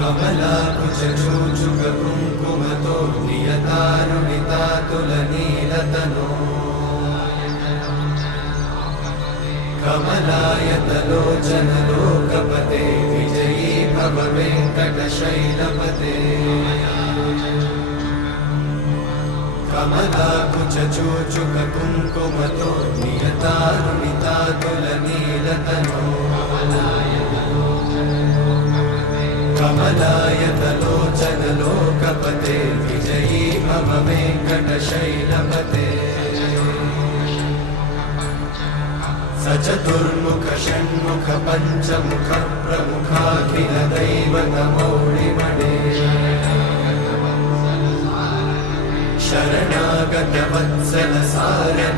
कमलाकुचूचुककुङ्कुमतो नियतारुणितातुलनीलतनो कमलायतलोचनलोकपते विजयी भव वेङ्कटशैलपते कमलाकुचूचुककुङ्कुमतो नियतारुणितातुलनीलतनो कमलायतलोचनलोकपते विजयी भव वेङ्कटशैलपते सचतुर्मुख षण्मुख पञ्चमुख प्रमुखाखिलदैवतमौलिमणे शरणागतवत्सल सारन